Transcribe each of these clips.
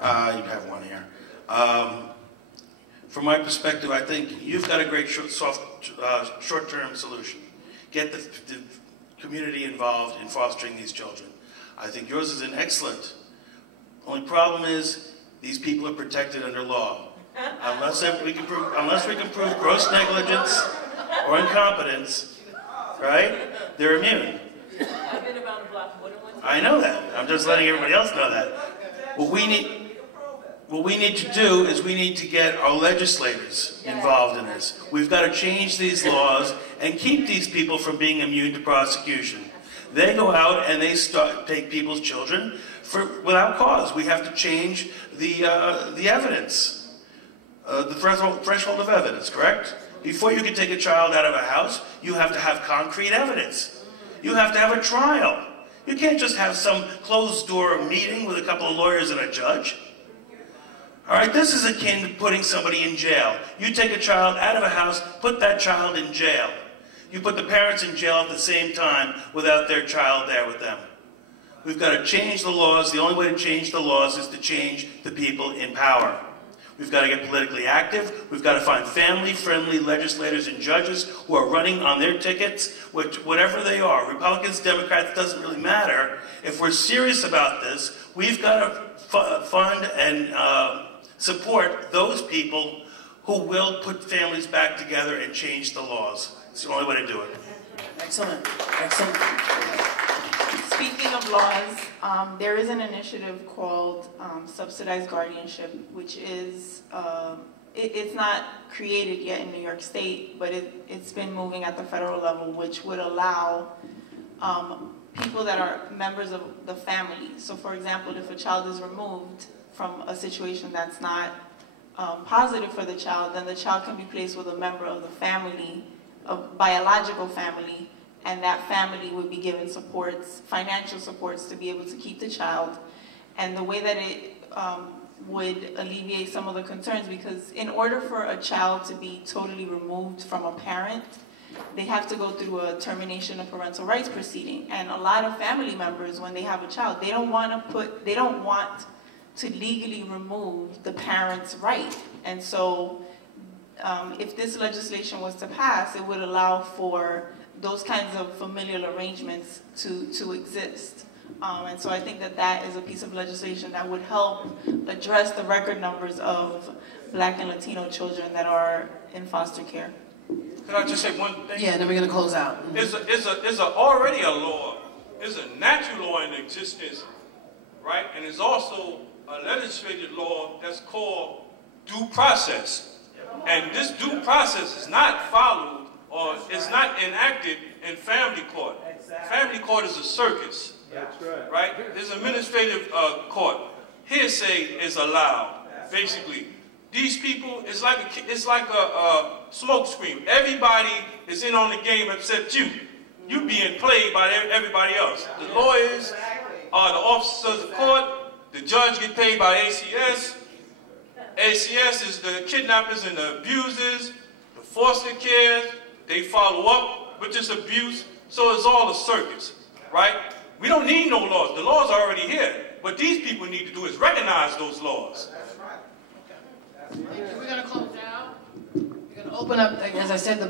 You have one here. From my perspective, I think you've got a great short-term solution. Get the community involved in fostering these children. I think yours is an excellent. Only problem is these people are protected under law. Unless we can prove gross negligence or incompetence, right? They're immune. I've been around the block more than once. I know that. I'm just letting everybody else know that. What we need to do is we need to get our legislators involved in this. We've got to change these laws and keep these people from being immune to prosecution. They go out and they take people's children without cause. We have to change the evidence, the threshold of evidence, correct? Before you can take a child out of a house, you have to have concrete evidence. You have to have a trial. You can't just have some closed-door meeting with a couple of lawyers and a judge. All right, this is akin to putting somebody in jail. You take a child out of a house, put that child in jail. You put the parents in jail at the same time without their child there with them. We've got to change the laws. The only way to change the laws is to change the people in power. We've got to get politically active. We've got to find family-friendly legislators and judges who are running on their tickets, whatever they are. Republicans, Democrats, doesn't really matter. If we're serious about this, we've got to fund and support those people who will put families back together and change the laws. It's the only way to do it. Excellent. Excellent. Speaking of laws, there is an initiative called Subsidized Guardianship, which is, it's not created yet in New York State, but it's been moving at the federal level, which would allow people that are members of the family. So for example, if a child is removed from a situation that's not positive for the child, then the child can be placed with a member of the family, a biological family, and that family would be given supports, financial supports, to be able to keep the child. And the way that it would alleviate some of the concerns, because in order for a child to be totally removed from a parent, they have to go through a termination of parental rights proceeding. And a lot of family members, when they have a child, they don't want to legally remove the parent's right. And so if this legislation was to pass, it would allow for those kinds of familial arrangements to exist. And so I think that that is a piece of legislation that would help address the record numbers of Black and Latino children that are in foster care. Can I just say one thing? Yeah, then we're going to close out. It's already a law. It's a natural law in existence, right? And there's also a legislative law that's called due process. And this due process is not followed or it's not enacted in family court. Family court is a circus. That's right. Right? There's administrative court. Hearsay is allowed, basically. These people, it's like a smoke screen. Everybody is in on the game except you. You being played by everybody else. The lawyers are the officers of court. The judge get paid by ACS. ACS is the kidnappers and the abusers, the foster care. They follow up with this abuse. So it's all a circus, right? We don't need no laws. The laws are already here. What these people need to do is recognize those laws. We're going to close out. We're going to open up, as I said, the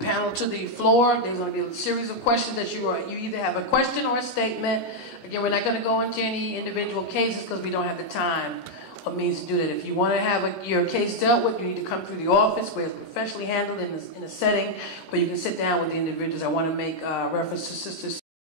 panel to the floor. There's going to be a series of questions that you either have a question or a statement. Again, we're not going to go into any individual cases because we don't have the time or means to do that. If you want to have your case dealt with, you need to come through the office where it's professionally handled in a setting where you can sit down with the individuals. I want to make reference to Sister